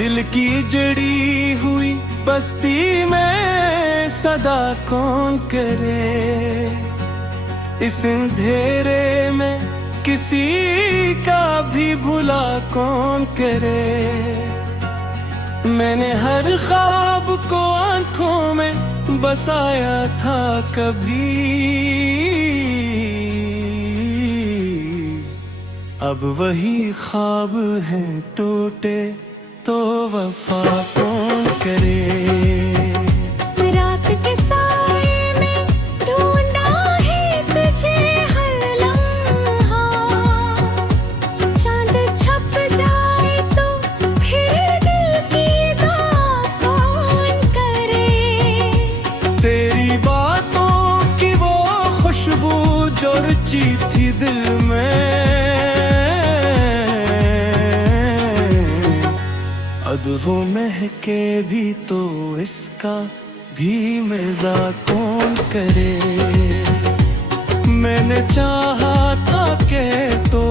दिल की जड़ी हुई बस्ती में सदा कौन करे, इस अंधेरे में किसी का भी भुला कौन करे। मैंने हर ख्वाब को आंखों में बसाया था कभी, अब वही ख्वाब हैं टूटे तो वफा कौन करे। रात के साए में ढूंढा है तुझे हर लम्हा, चांद छप जाए तो फिर दिल की बात कौन करे। तेरी बातों की वो खुशबू जो रुचि थी दिल में, अधरों महके भी तो इसका भी मज़ा कौन करे। मैंने चाहा था कि तो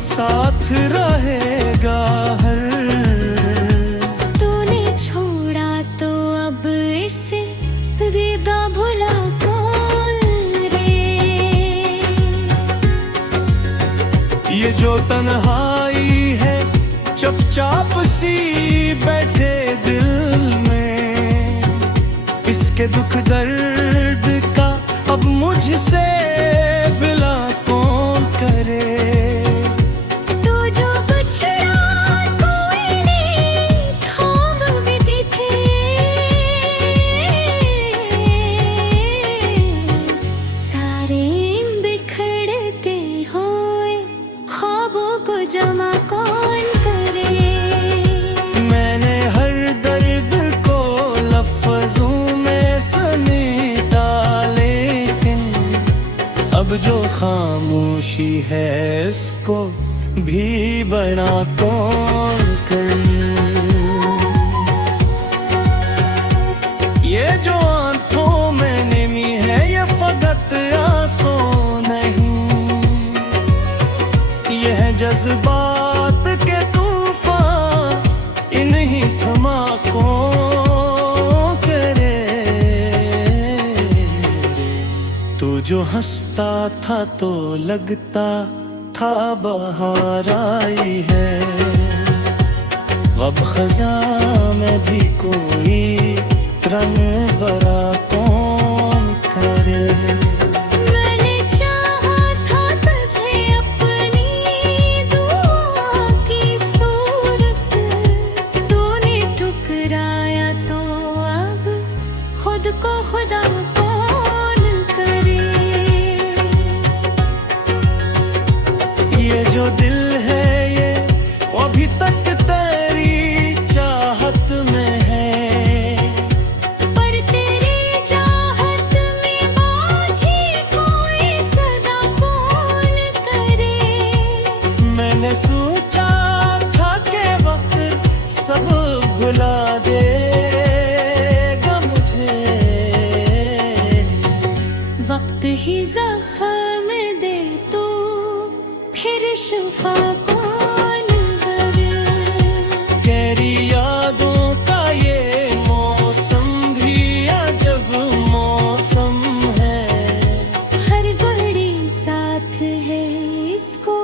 साथ रहेगा हर, तूने छोड़ा तो अब इसे विदा भुला कौन रे। ये जो तन्हाई है चुपचाप सी बैठे दिल में, इसके दुख दर्द का अब मुझसे बिला कौन करे। तू जो बिछड़ा कोई नहीं थाम भी दिखे, सारे बिखरते हुए ख्वाबों को जमा कौन करे। मैंने हर दर्द को लफ्ज़ों में समेटा, लेकिन अब जो खामोशी है इसको भी बना कौन करे। ये जो आंखों में नमी है ये फकत आंसू नहीं, यह जज्बात के तूफान इन्हीं थमा कौन करे। तू जो हंसता था तो लगता था बहार आई है, अब खज़ां में भी कोई रंग बरा कौन करे। मैंने चाहा था तुझे अपनी दुआ की सूरत, तूने ठुकराया तो अब खुद को खुदा कौन करे। ये जो दिल है ये अभी तक तेरी चाहत में है, पर तेरी चाहत में बाकी कोई सदा कौन करे। मैंने सोचा था कि वक्त सब भुला देगा मुझे, वक्त ही जख्म दे तू फिर शिफा कौन करे। तेरी यादों का ये मौसम भी अजब मौसम है, हर घड़ी साथ है इसको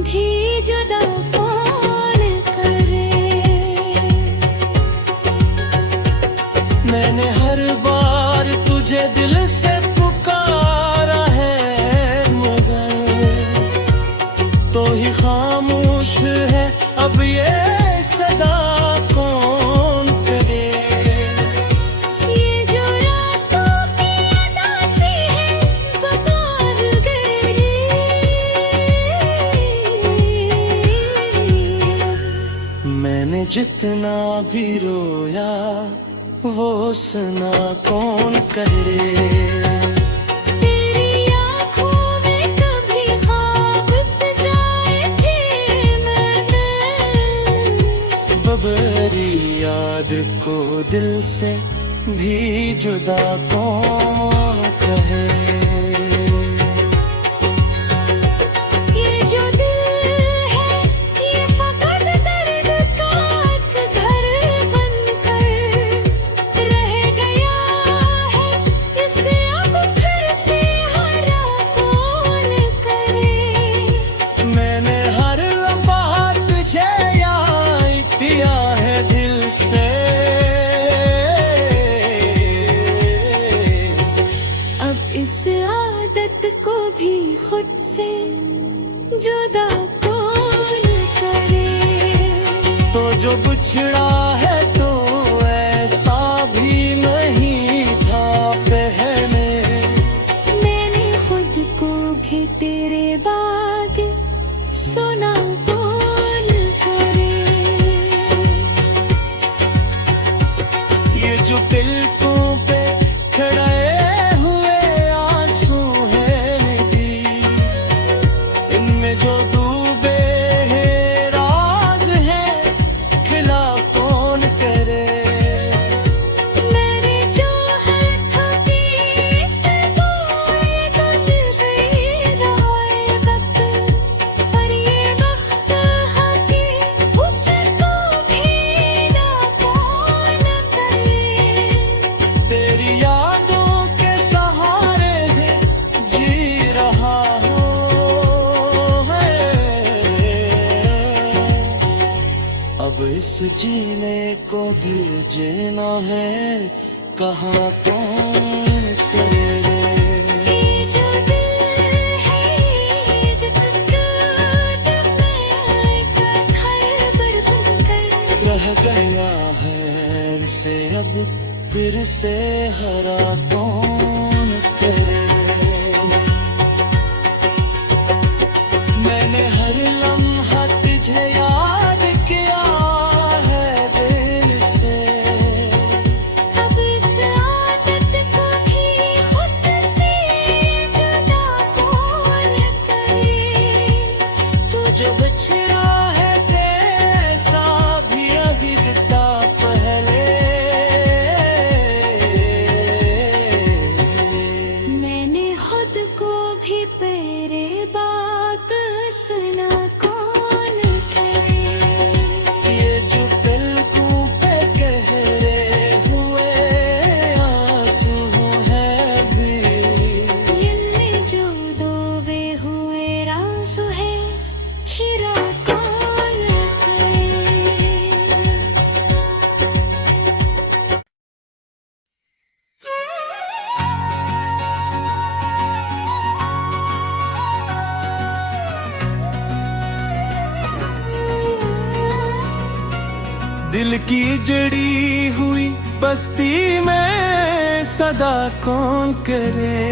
भी जुदा कौन करे। मैंने हर बार तुझे दिल से पुकारा है, मगर तो ही खामोश है अब ये सदा कौन करे। ये जो रातों की अदा सी है गुबार गई, मैंने जितना भी रोया वो सुना कौन करे। तेरी आँखों में कभी ख्वाब सजाए थे मैंने, बबरी याद को दिल से भी जुदा कौन कहे। ये जो दिल है ये फकत दर्द का एक घर बिछड़ा है तो ऐसा भी नहीं था पहले। मैंने खुद को भी तेरे बाद सुना कौन करे। ये जो तिलकों पे खड़े हुए आंसू हैं निभी, इनमें जो डूबे हैं राज हैं, खिला कौन करे। मेरे जो हाथों की तलवार बन गई राय वक्त, पर ये वक्त हकी उसको भी ना कौन करे। तेरी यादों के सहारे है जी रहा हूँ है। अब इस जीने को भी जीना है, कहाँ कौन करे। ये जो दिल है धड़कन में घर बनकर रह गया है इसे अब फिर से हरा कौन करे। मैंने हर लम्हा तुझे याद किया है दिल से। अब इस आदत को भी खुद से जुदा कौन करे। तू जो बिछड़ा है कैसा भी अभी दिखता पहले। मैंने खुद को भी तेरे बात सुना कौन करे। ये जो तिलकों पे गहरे हुए आंसू हैं भी, इनमें जो डूबे हुए राज है, खिला कौन करे। दिल की जड़ी हुई बस्ती में सदा कौन करे।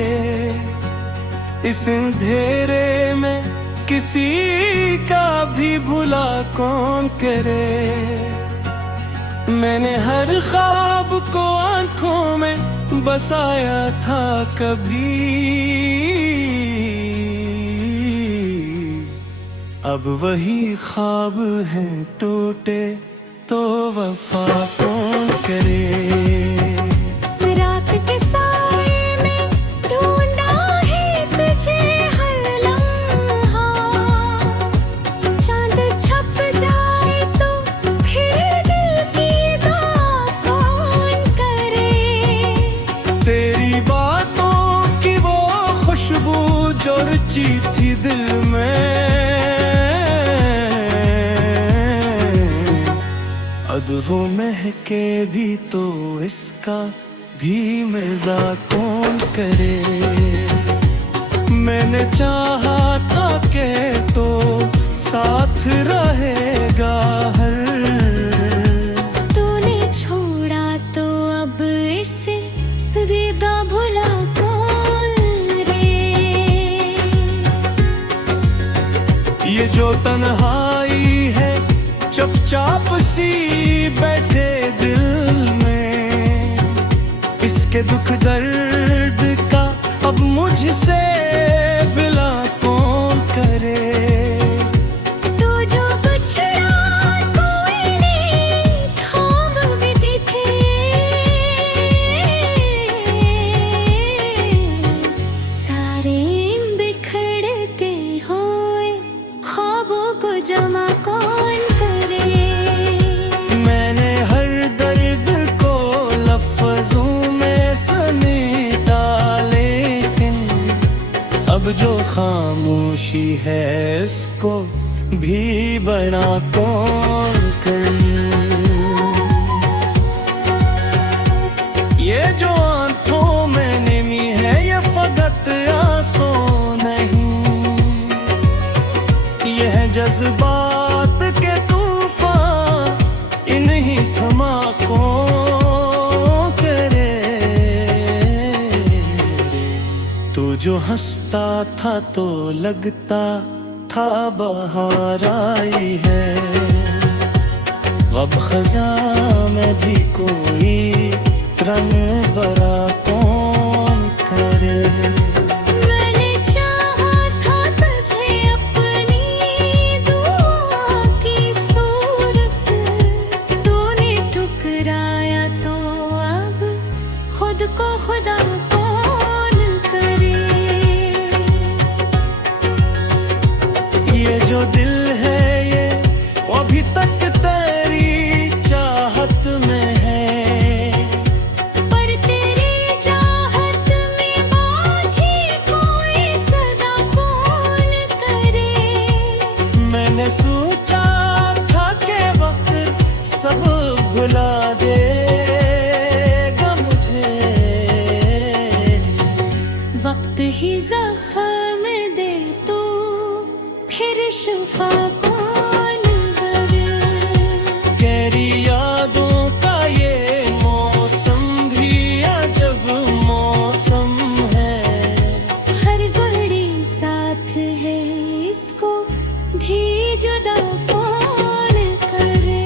इस अंधेरे में किसी का भी भुला कौन करे। मैंने हर ख्वाब को आंखों में बसाया था कभी, अब वही ख्वाब हैं टूटे तो वफा कौन करे। रात के साए में ढूंढा है तुझे हर लम्हा। चांद छप जाए तो फिर दिल की बात कौन करे। तेरी बातों की वो खुशबू जो रुचि थी दिल में, अधूरों महके भी तो इसका भी मज़ा कौन करे। मैंने चाहा था कि तो साथ रहेगा हर, तूने छोड़ा तो अब इसे विदा भुला कौन रे। ये जो तन्हाई है चुपचाप सी बैठे दिल में, इसके दुख दर्द का अब मुझसे बिला कौन करे। तू जो बिछड़ा कोई नहीं ख्वाब भी दिखे। सारे बिखरते हुए ख्वाबों को जमा कौन करे। मैंने हर दर्द को लफ्जों में समेटा, लेकिन अब जो खामोशी है इसको भी बना कौन करे। ये जो आंखों में नमी है ये फकत आंसू नहीं, ये है जज्बात के तूफान, इन जो हंसता था तो लगता था बहार आई है, अब खज़ां में भी कोई रंग बरा कौन करे। मैंने चाहा था तुझे अपनी दुआ की सूरत, तूने ठुकराया तो अब खुद को खुदा कौन करे। ये जो दिल है ये अभी तक तेरी चाहत में है, पर तेरी चाहत में बाकी कोई सदा कौन करे। मैंने सोचा था कि वक्त सब भुला देगा मुझे, वक्त ही जख्म दे तो फिर शिफा कौन करे। गहरी यादों का ये मौसम भी अजब मौसम है, हर घड़ी साथ है इसको भी जुदा कौन करे।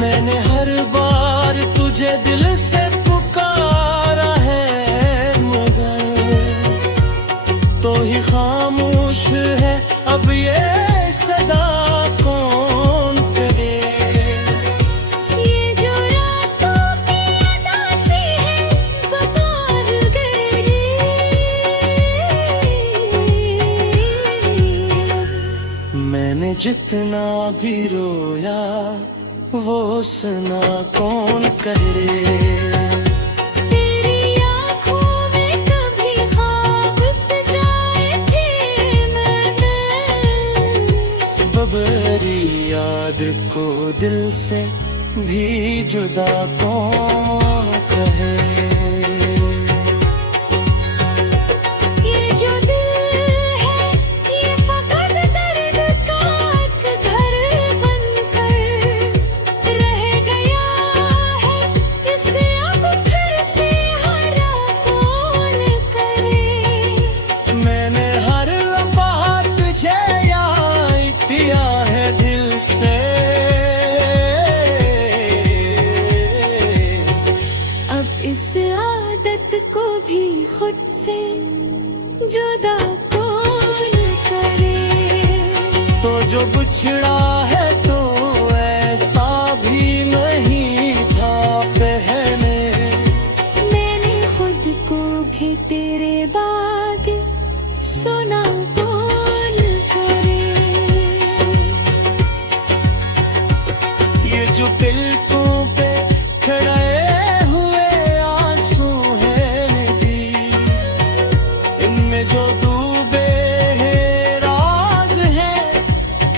मैंने हर बार तुझे दिल से पुकारा है, मगर तो ही खामोश है अब ये सदा कौन करे। ये जो रातों की अदा सी है बहार गई, मैंने जितना भी रोया वो सुना कौन करे। तेरी आँखों में कभी ख्वाब सजाए थे मैंने, बबरी याद को दिल से भी जुदा कौन कहे। ये जो दिल है ये फकत दर्द का एक घर बनकर रह गया है, इसे अब फिर से हरा कौन करे। मैंने हर लम्हा तुझे याद किया है दिल से, अब इस आदत को भी खुद से जुदा कौन करे। तो जो बिछड़ा है तो ऐसा भी नहीं था पहले, मैंने खुद को भी तेरे बाद सुना कौन करे। ये जो पलकों पे खड़े हुए आंसू हैं नबी, इनमें जो डूबे हैं राज हैं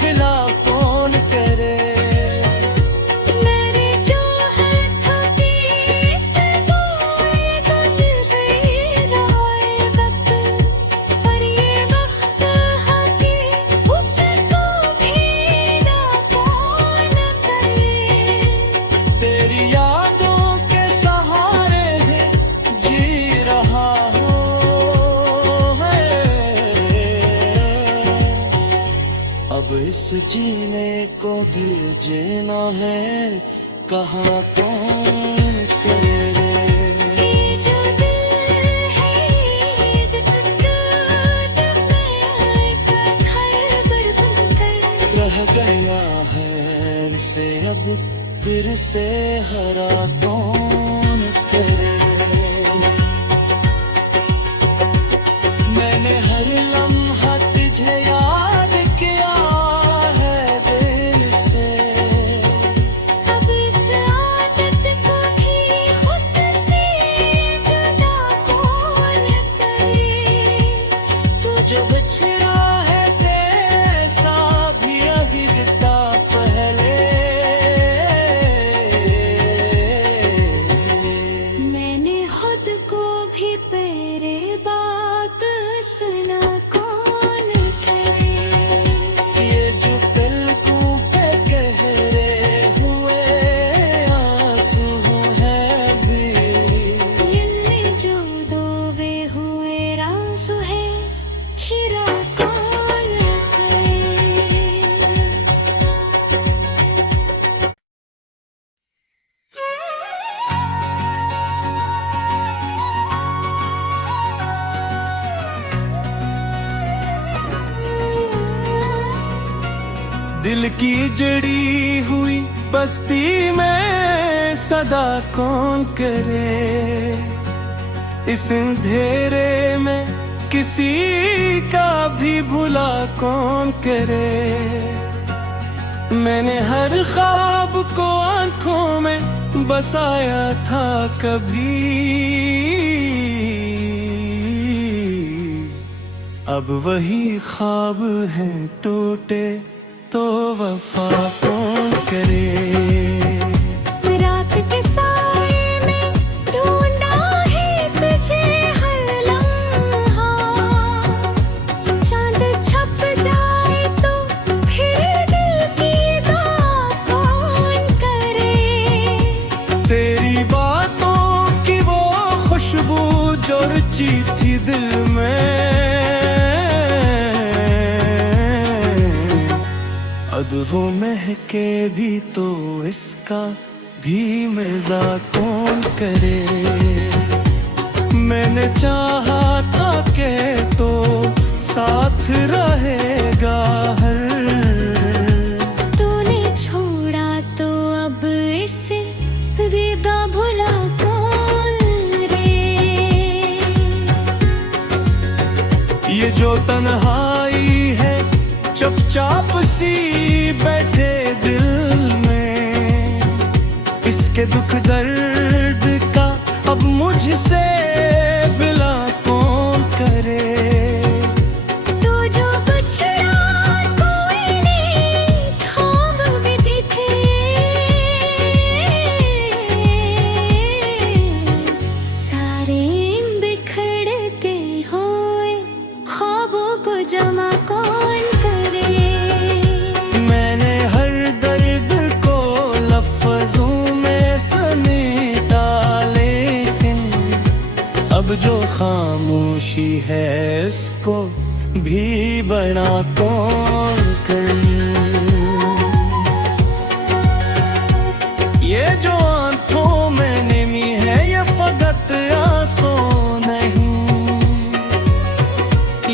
खिला कौन करे। मैंने जो है थकी बोए गुजरे राए वक्त, पर ये वक्त हकी उसको भी ना कौन करे। तेरी यादों के सहारे है जी रहा हूँ अब इस जीने को भी जीना है, कहाँ कौन करे। ये जो दिल है ये धड़कन में घर बनकर रह गया है इसे अब फिर से हरा कौन करे। मैंने हर लम्हा तुझे याद किया है दिल से, अब इस आदत को भी खुद से जुदा कौन करे। तू जो बिछड़ा है तेसा भी अभी दिखता पहले, दिल की जड़ी हुई बस्ती में सदा कौन करे, इस अंधेरे में किसी का भी भुला कौन करे। मैंने हर ख्वाब को आंखों में बसाया था कभी, अब वही ख्वाब हैं टूटे तो वफा कौन करे। रात के साए में ढूंढा है तुझे हर लम्हा, चांद छप जाए तो फिर दिल की बात कौन करे। तेरी बातों की वो खुशबू जो रुचि थी दिल में, वो महके भी तो इसका भी मज़ा कौन करे। मैंने चाहा था कि तो साथ रहेगा हर, तूने छोड़ा तो अब इसे विदा भुला कौन रे। ये जो तन्हाई है चुपचाप सी बैठे दिल में, इसके दुख दर्द का अब मुझसे बिला कौन करे। तू जो बिछड़ा कोई नहीं ख्वाब भी दिखे, सारे बिखरते हुए ख्वाबों को जमा कौन करे। मैंने हर दर्द को लफ्ज़ों में समेटा, लेकिन अब जो खामोशी है इसको भी बना कौन करे। ये जो आंखों में नमी है ये फकत आंसू नहीं,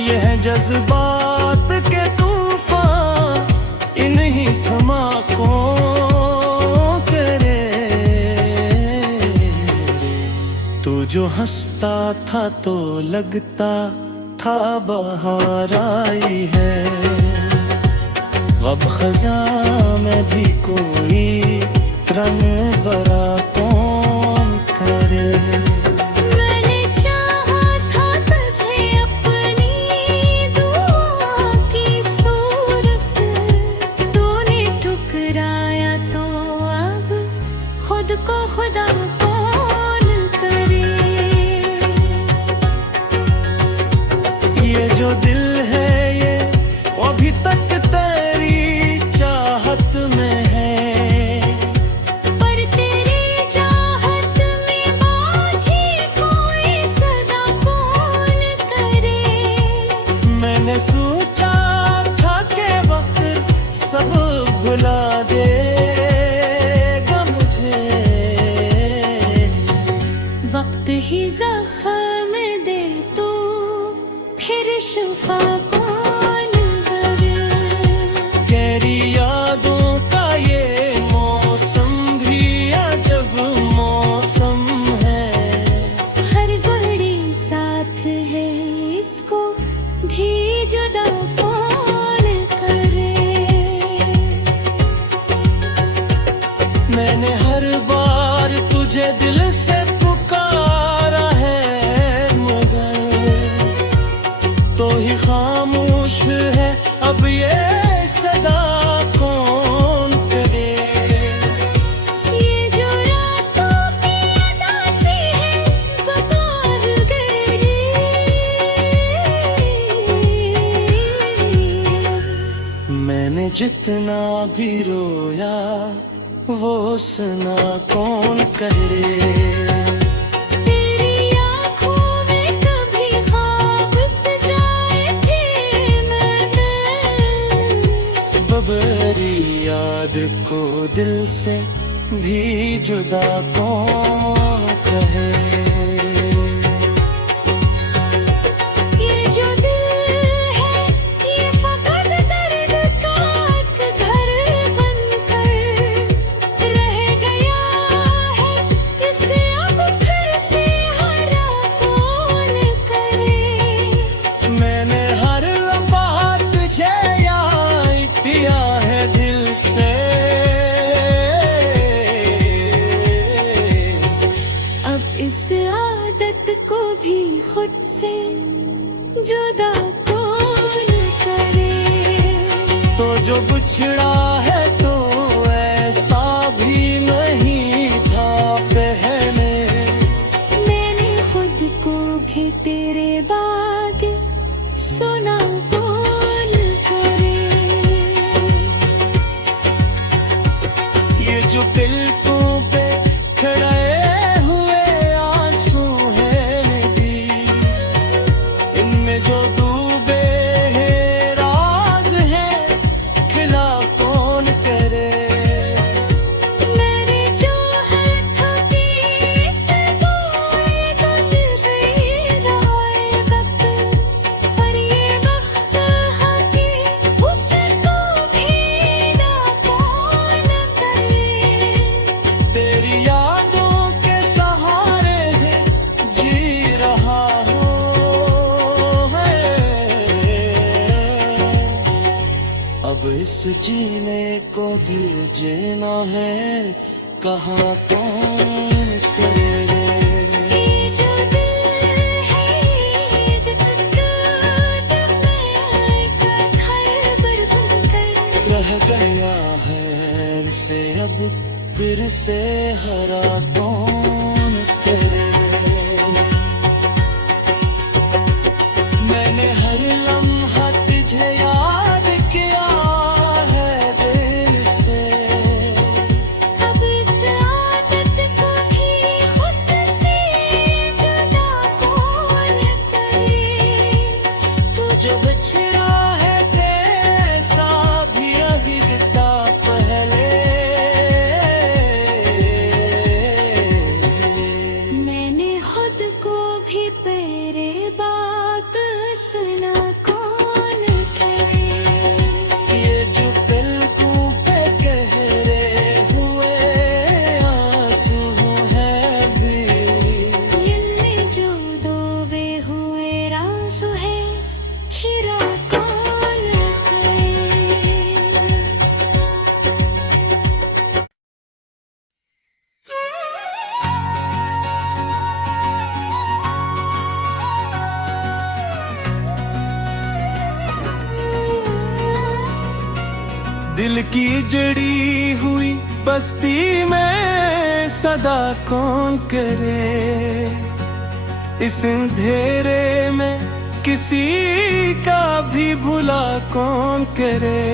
यह जज्बात के तूफान इन्हीं थमा कौन करे। तू जो हंसता था तो लगता था बहार आई है, अब खज़ां में भी कोई रंग बरा कौन करे। मैंने चाहा था तुझे अपनी दुआ की सूरत, तूने ठुकराया तो अब खुद को खुदा कौन करे। ये जो दिल है ये अभी तक तेरी चाहत में है, पर तेरी चाहत में बाकी कोई सदा कौन करे। मैंने सोचा था कि वक्त सब भुला देगा मुझे, वक्त ही ज़ख्म दे तू फिर शिफा कौन करे। गहरी यादों का ये मौसम भी अजब मौसम है, हर घड़ी साथ है इसको भी जुदा कौन करे। मैंने हर बार तुझे दिल से पुकारा है, मगर तो ही खामोश है अब ये सदा कौन करे। ये जो रातों की अदासी है बकार गई, मैंने जितना भी रोया वो सुना कौन करे। तेरी आँखों में कभी ख्वाब सजाए थे मैंने, बबरी याद को दिल से भी जुदा कौन कहे। ये जो दिल है ये फकत दर्द का एक घर बिछड़ा है तो ऐसा भी नहीं था पहले। मैंने खुद को भी तेरे बाद सुना कौन करे। ये जो तिलकों पे खड़े हुए आंसू हैं नबी, इनमें जो डूबे हैं राज हैं, खिला कौन करे। मेरे जो हाथों की बोए गुजर राए वक्त, पर ये वक्त हकी उसको भी ना कौन करे। तेरी यादों के सहारे है जी रहा हूँ है। अब इस जीने को भी जीना है, कहाँ कौन करे। ये जो दिल है ईद का टूट में घर बनकर रह गया है इसे अब फिर से हरा कौन करे। मैंने हर लम्हा तुझे याद किया है दिल से। अब इस आदत को भी खुद से जुदा कौन करे। तू जो बिछड़ा है कैसा भी अभी दिखता पहले। मैंने खुद को भी तेरे बात सुना कौन करे। ये जो पलकों पे गहरे हुए आंसू हैं भी, इनमें जो डूबे हुए राज़ है, खिरा कौन करे। दिल की जड़ी हुई बस्ती में सदा कौन करे। इस अंधेरे में किसी का भी भुला कौन करे।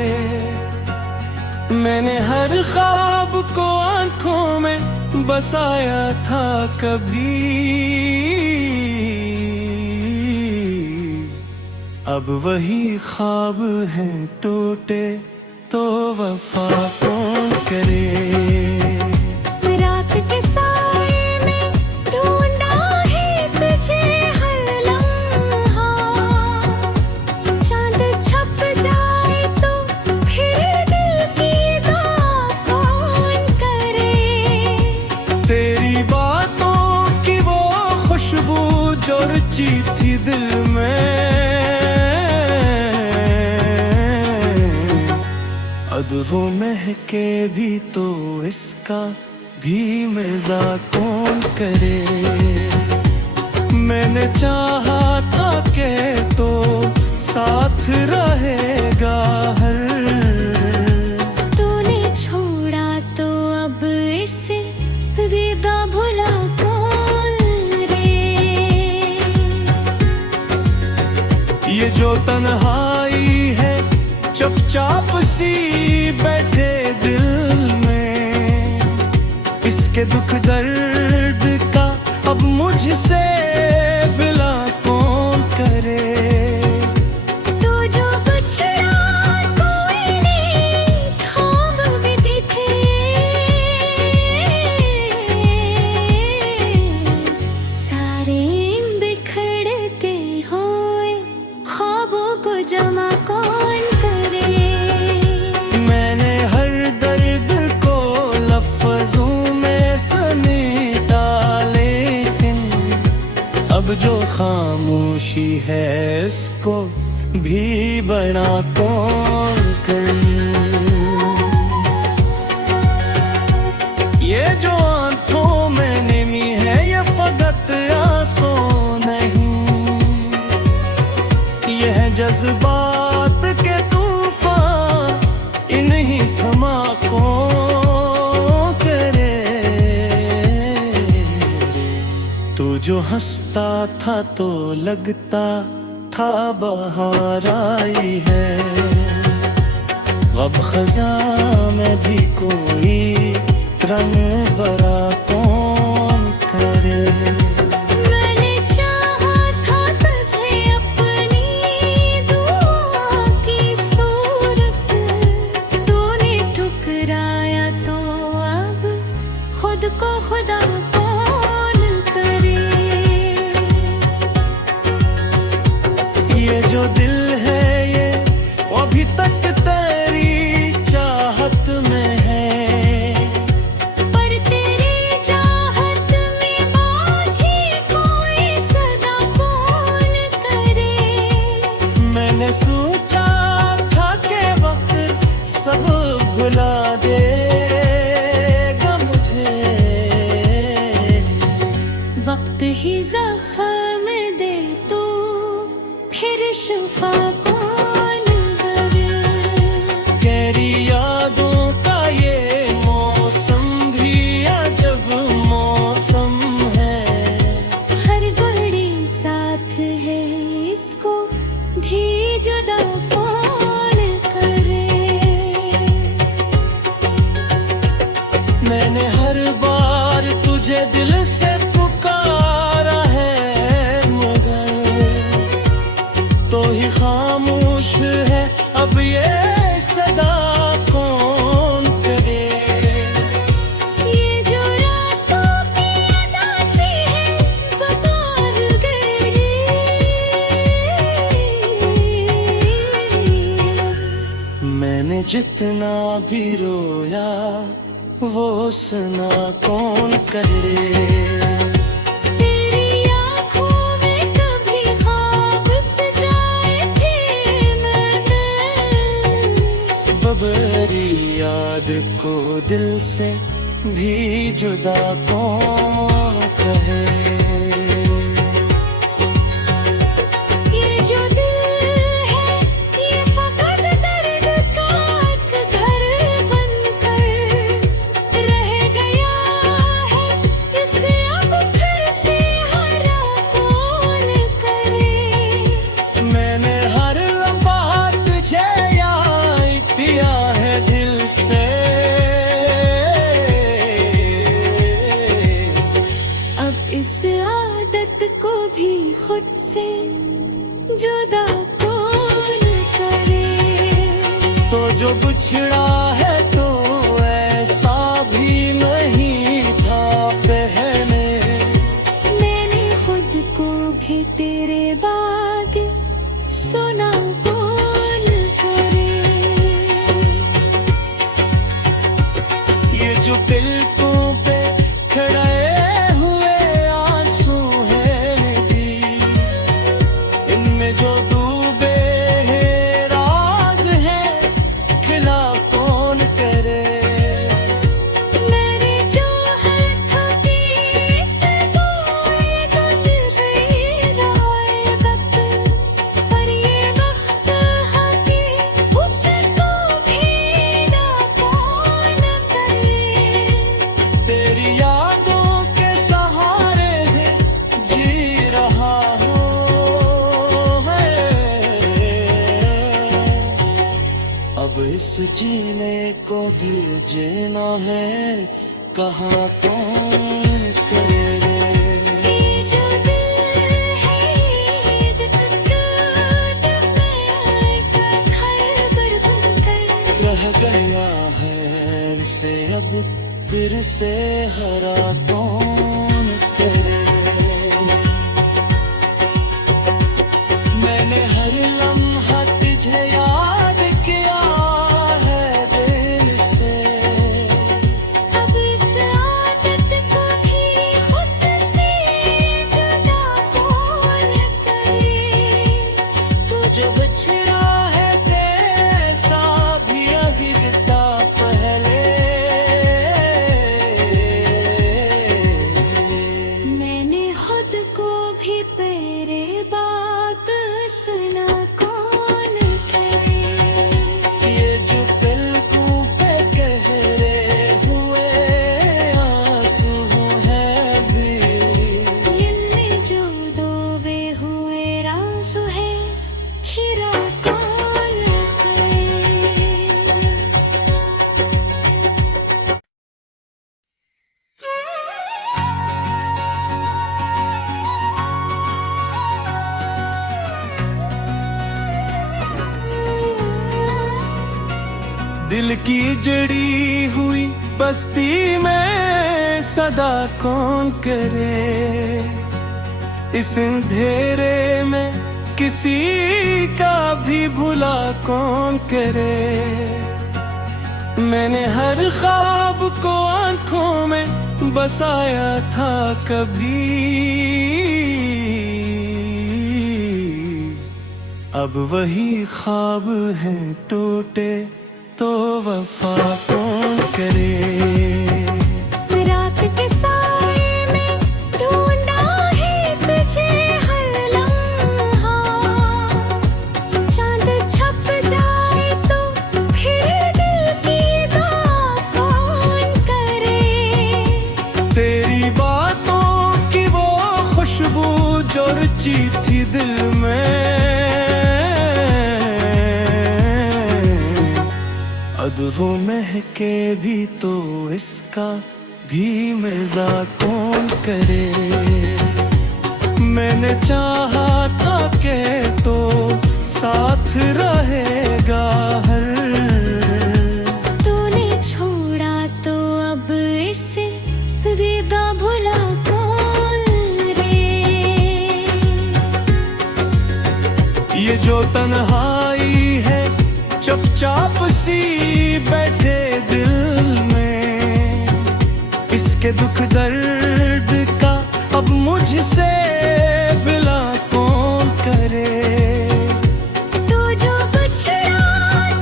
मैंने हर ख्वाब को आंखों में बसाया था कभी, अब वही ख्वाब हैं टूटे तो वफा कौन करे। रात के साए में ढूंढा है तुझे हर लम्हा, चांद छप जाए तो फिर दिल की बात कौन करे। तेरी बातों की वो खुशबू जो रुचि थी दिल में, अदबो महके भी तो इसका भी मज़ा कौन करे। मैंने चाहा था कि तो साथ रहेगा हर, तूने छोड़ा तो अब इसे विदा भुला कौन रे। ये जो तन्हाई है चुपचाप सी बैठे दिल में, इसके दुख दर्द का अब मुझसे बिला कौन करे। तू जो बिछड़ा कोई नहीं थाम भी दिखे, सारे बिखरते हुए ख्वाबों को जमा कौन करे। मैंने हर दर्द को लफ्ज़ों में समेटा, लेकिन अब जो खामोशी है इसको भी बना कौन करे। ये जो आंखों में नमी है ये फकत आंसू नहीं, यह जज्बात के तूफान इन जो हंसता था तो लगता था बहार आई है, अब खज़ां में भी कोई रंग बरा कौन करे। मैंने चाहा था तुझे अपनी दुआ की सूरत, तूने ठुकराया तो अब खुद को खुदा कौन करे। ये जो दिल है ये अभी तक तेरी चाहत में है, पर तेरी चाहत में बाकी कोई सदा कौन करे। मैंने सोचा था कि वक्त सब भुला देगा मुझे, वक्त ही जख्म दे तू फिर शिफा कौन करे। गहरी यादों का ये मौसम भी अजब मौसम है, हर घड़ी साथ है इसको भी जुदा कौन करे। मैंने हर बार तुझे दिल से पुकारा है, मगर तो ही खामोश है अब ये सदा कौन करे। ये जो रातों की अदासी है कतार गई, मैंने जितना भी रोया वो सुना कौन करे। तेरी आँखों में कभी ख्वाब सजाए थे मैंने, बबरी याद को दिल से भी जुदा कौन कहे। ये जो दिल है ये फकत दर्द का एक घर बनकर रह गया है, इसे अब फिर से हरा कौन करे। मैंने हर लम्हा तुझे याद किया है दिल से, अब इस आदत को भी खुद से जुदा कौन करे। तो जो बिछड़ा है तो ऐसा भी नहीं था पहले, मैंने खुद को भी तेरे बाद सुना कौन करे। ये जो पलकों पे खड़े हुए आंसू हैं भी, इनमें जो डूबे हैं राज है खिला कौन करे। मैंने जो हथौड़ी बोए गुजर रहा वक्त, पर ये वक्त हकी उसको भी ना कौन करे। तेरी यादों के सहारे है जी रहा हूँ है, अब इस जीने को भी जीना है कहाँ कौन करे। ये जो दिल है ये दिल में घर बनकर रह गया है इसे अब फिर से हरा कौन करे। मैंने हर लम्हा तुझे याद किया है दिल से, अब इस आदत को भी खुद से जुदा कौन करे। तू जो बिछड़ा है कैसा भी अभी दिखता पहले, दिल की जड़ी हुई बस्ती में सदा कौन करे, इस अंधेरे में किसी का भी भुला कौन करे। मैंने हर ख्वाब को आंखों में बसाया था कभी, अब वही ख्वाब हैं टूटे तो वफा कौन करे। रात के साए में ढूंढा है तुझे हर लम्हा, चांद छप जाए तो फिर दिल की बात कौन करे। तेरी बातों की वो खुशबू जो रुचि थी दिल में, अधू महके भी तो इसका भी मज़ा कौन करे। मैंने चाहा था कि तो साथ रहेगा हर, तूने छोड़ा तो अब इसे विदा भुला कौन रे। ये जो तन्हाई है चुपचाप सी बैठे दिल में, इसके दुख दर्द का अब मुझसे बिला कौन करे। तू जो बिछड़ा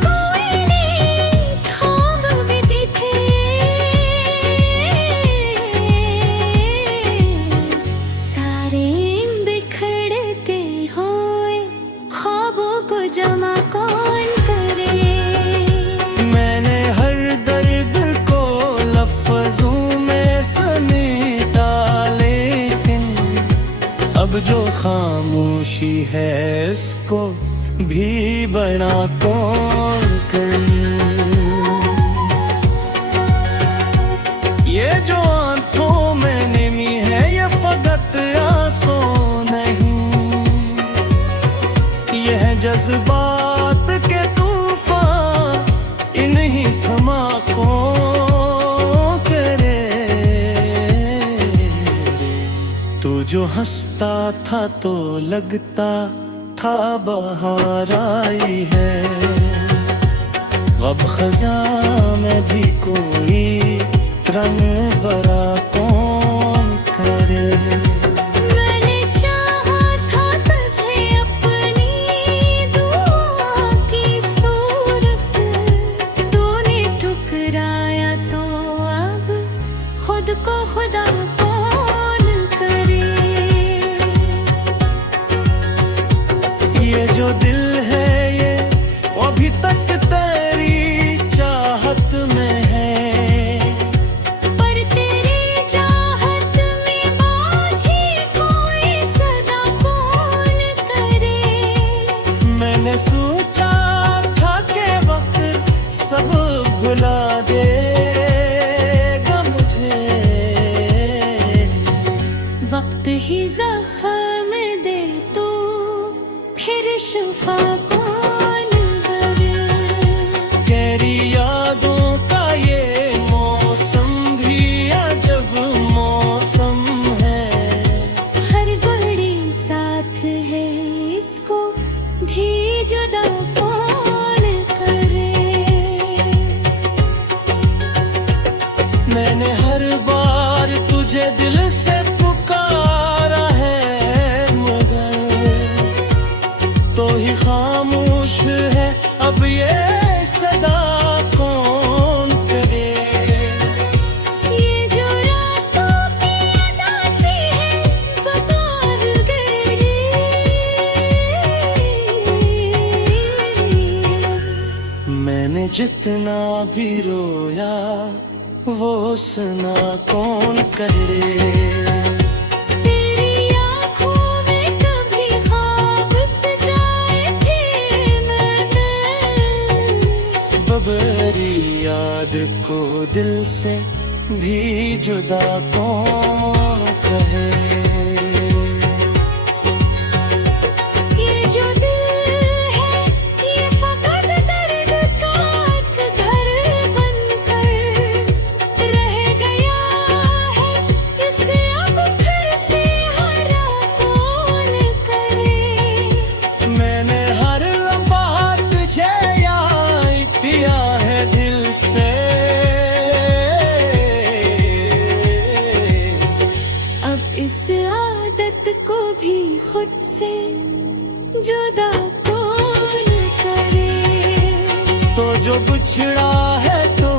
कोई नहीं थाम भी दिखे, सारे बिखरते हुए ख्वाबों को जमा कौन करे। मैंने हर दर्द को लफ्ज़ों में समेटा, लेकिन अब जो खामोशी है इसको भी बना कौन करे। ये जो आंखों में नमी है ये फकत आंसू नहीं, यह जज्बात के तूफान इन्हीं थमा कौन करे। तू जो हंसता था तो लगता था बहार आई है, अब खज़ां में भी कोई रंग बरा कौन करे। मैंने चाहा था तुझे अपनी दुआ की सूरत, तूने ठुकराया तो अब खुद को खुदा कौन करे। ये जो दिल है ये अभी तक तेरी चाहत में है, पर तेरी चाहत में बाकी कोई सदा कौन करे। मैंने सोचा था कि वक्त सब भुला देगा मुझे, वक्त ही जख्म दे तू फिर शिफा कौन करे। गहरी यादों का ये मौसम भी अजब मौसम है, हर घड़ी साथ है इसको भी जुदा कौन करे। मैंने हर बार तुझे दिल से पुकारा है, मगर तो ही खामोश है अब ये सदा कौन करे। ये जो रातों की अदा सी है बहार गई, मैंने जितना भी रोया वो सुना कौन करे। तेरी आँखों में कभी ख्वाब सजाए थे मैंने, बबरी याद को दिल से भी जुदा कौन कहे। ये जो दिल है ये फकत दर्द का एक घर खुद से जुदा कौन करे। तो जो बिछड़ा है तो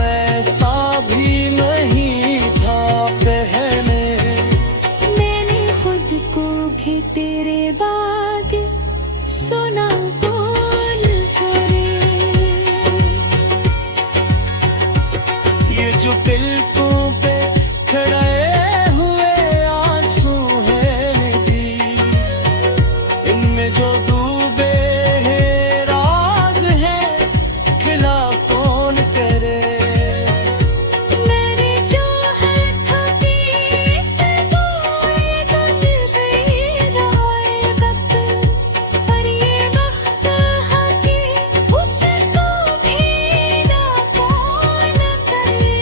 ऐसा भी नहीं था पहले। मैंने खुद को भी तेरे बाद सुना कौन करे। ये जो पलकों पे खड़े हुए आंसू हैं भी, इनमें जो डूबे हैं राज हैं, खिला कौन करे। मैंने जो है थकी बोए गद गई वक्त, पर ये वक्त हकी उसको भी ना कौन करे।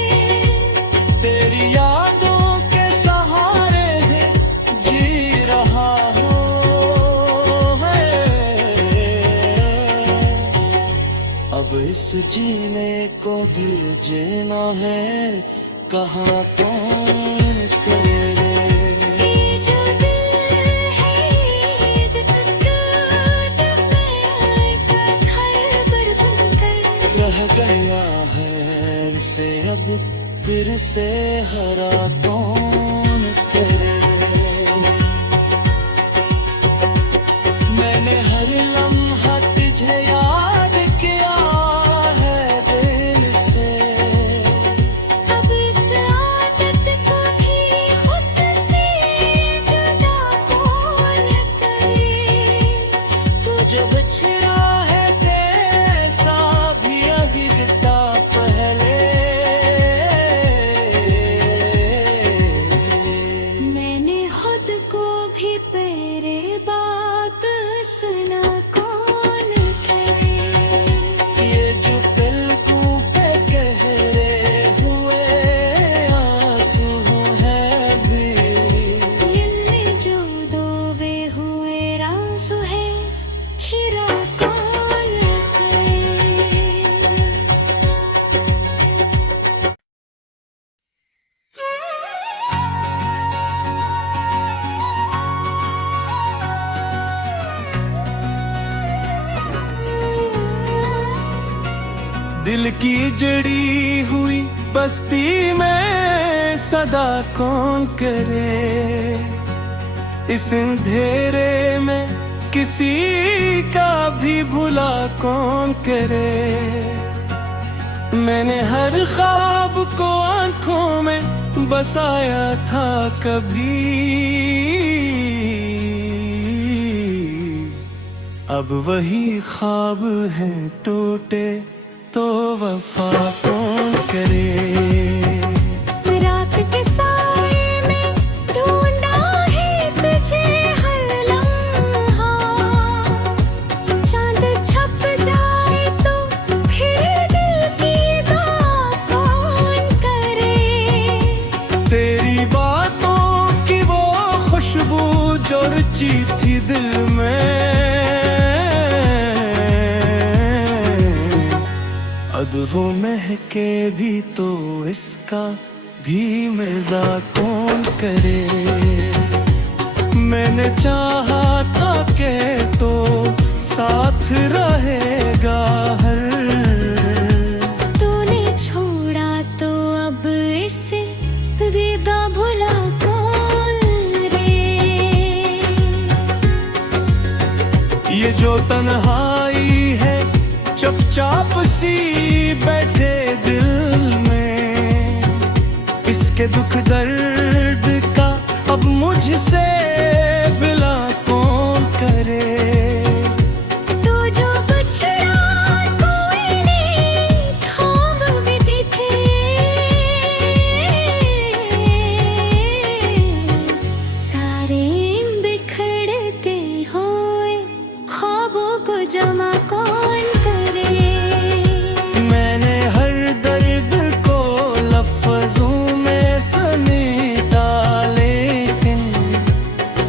तेरी यादों के सहारे है जी रहा हूँ है। अब इस जीने को भी जीना है, कहाँ कौन करे। ये जो दिल है ये धड़कन में घर बनकर रह गया है से अब फिर से हरा कौन करे। मैंने हर लम्हा तुझे याद किया है दिल से। अब इस आदत को भी खुद से जुदा कौन करे। तू जब छिड़ा है तेरे सा भी अभी दिखता पहले। मैंने खुद को भी तेरे बात सुना कौन करे। ये जो पलकों पे गहरे हुए आंसू हैं भी, इनमें जो दोवे हुए राज़ है, खिरा कौन करे। दिल की जड़ी हुई बस्ती में सदा कौन करे। इस अंधेरे में किसी का भी भुला कौन करे। मैंने हर ख्वाब को आंखों में बसाया था कभी, अब वही ख्वाब हैं टूटे तो वफा कौन करे। रात के साए में ढूंढा है तुझे हर लम्हा। चांद छप जाए तो फिर दिल की बात कौन करे। तेरी बातों की वो खुशबू जो रुचि थी दिल में, अधूरों महके भी तो इसका भी मज़ा कौन करे। मैंने चाहा था के तो साथ रहेगा हर। तूने छोड़ा तो अब इसे विदा भुला कौन रे। ये जो तन्हाई है चुपचाप सी बैठे दिल में, इसके दुख दर्द का अब मुझसे बिला कौन करे। तू जो बिछड़ा कोई नहीं थाम भी दिखे। सारे बिखड़ते हुए ख्वाबों को जमा कौन करे। मैंने हर दर्द को लफ्जों में समेटा, लेकिन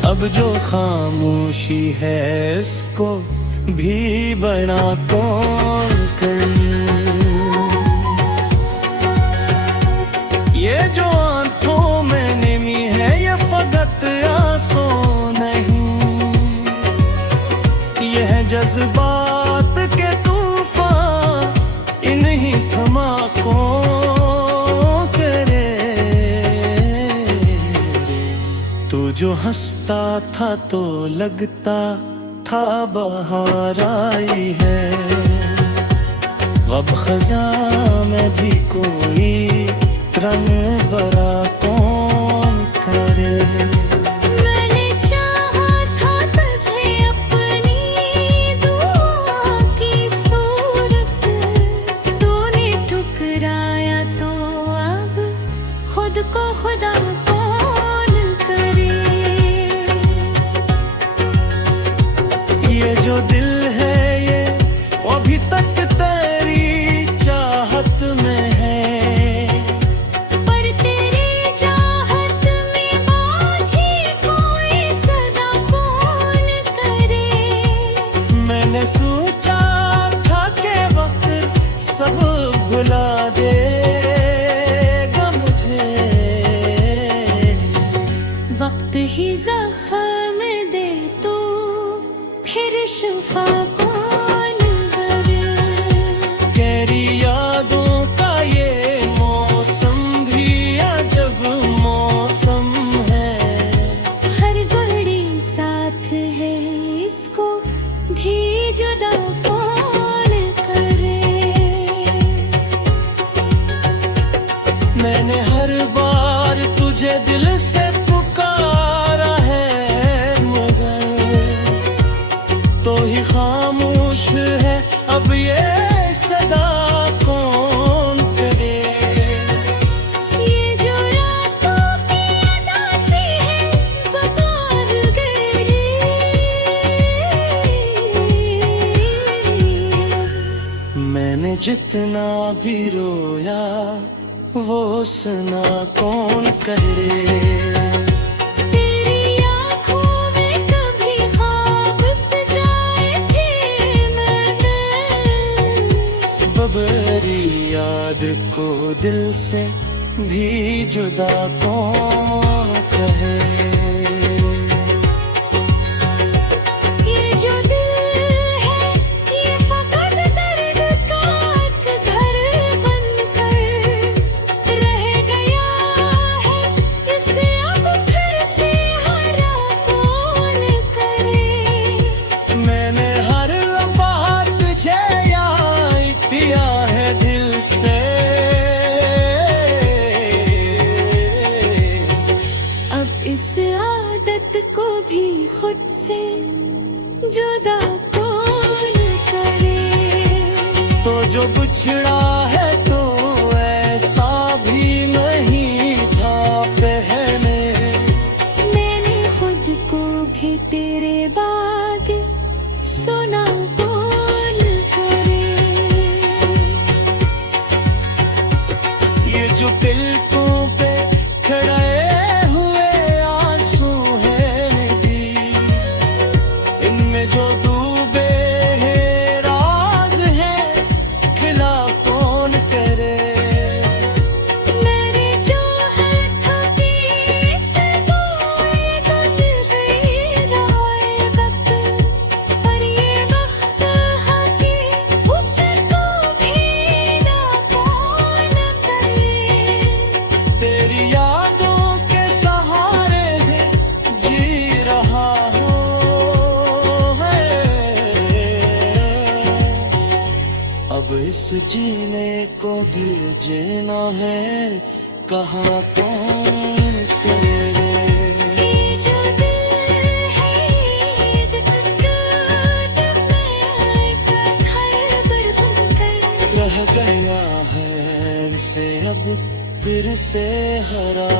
अब जो खामोशी है इसको भी बना कौन करे। ये जो आंखों में नमी है ये फकत आंसू नहीं, जो हंसता था तो लगता था बहार आई है, अब खज़ां में भी कोई रंग बरा कौन करे। मैंने चाहा था तुझे अपनी दुआ की सूरत, तूने ठुकराया तो अब खुद को खुदा कौन करे। ये जो दिल है ये अभी तक तेरी चाहत में है, पर तेरी चाहत में बाकी कोई सदा कौन करे। मैंने सोचा था कि वक्त सब भुला देगा मुझे, वक्त ही ज़ख्म दे तो फिर शिफा कौन करे। गहरी यादों का ये मौसम भी अजब मौसम है, हर घड़ी साथ है इसको भी जुदा कौन करे। मैंने हर बार तुझे दिल से पुकारा है, मगर तो ही खामोश है अब ये सदा कौन करे। ये जो रातों की अदा सी है बकार गहरी, मैंने जितना भी रोया वो सुना कौन करे। तेरी आँखों में कभी ख्वाब सजाए थे मैंने, बबरी याद को दिल से भी जुदा कौन कहे। ये जो दिल है ये फकत दर्द का एक घर बनकर रह गया है, इसे अब फिर से हरा कौन करे। मैंने हर लम्हा तुझे याद किया है दिल से, अब इस आदत को भी खुद से जुदा कौन करे। तो जो बिछड़ा है तो ऐसा भी नहीं था पहले, मैंने खुद को भी तेरे बाद सुना कौन करे। ये जो तिलकों पे खड़े हुए आंसू हैं नदी, इनमें जो डूबे हैं राज हैं खिला कौन करे। मैंने जो हाथों की बोए गुजरे राय वक्त, पर ये वक्त हकी उसको भी ना कौन करे। तेरी यादों के सहारे है जी रहा हूँ है, अब इस जीने को भी जीना है कहाँ कौन करे। ये जो दिल है ये धड़कन में घर बनकर रह गया है इसे अब फिर से हरा